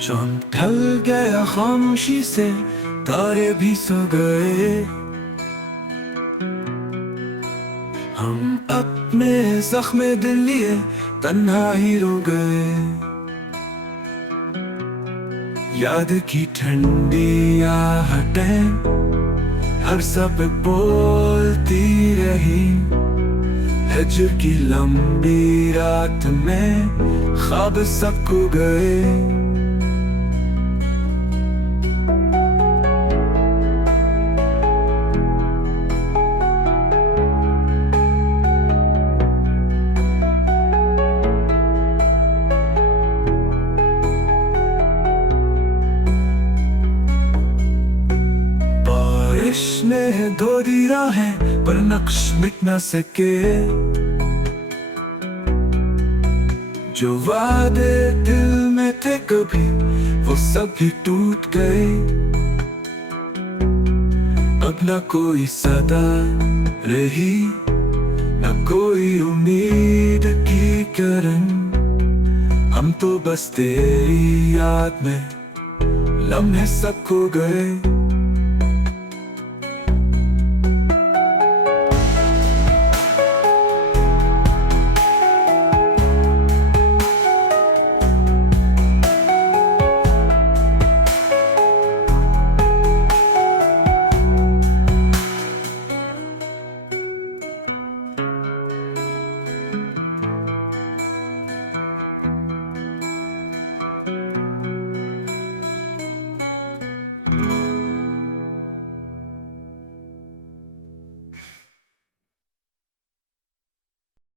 चांद ढल गया खामोशी से, तारे भी सो गए। हम अपने जख्मे दिल लिए तन्हा ही रो गए। याद की ठंडी आहटें हर सब बोलती रही। हिज्र की लंबी रात में ख्वाब सब खो गए। बारिश ने धो दी राहें पर नक्श मिट न सके। जो वादे दिल में थे कभी वो सब भी टूट गए। अब न कोई सदा रही, न कोई उम्मीद की किरण। हम तो बस तेरी याद में लम्हे सब खो गए।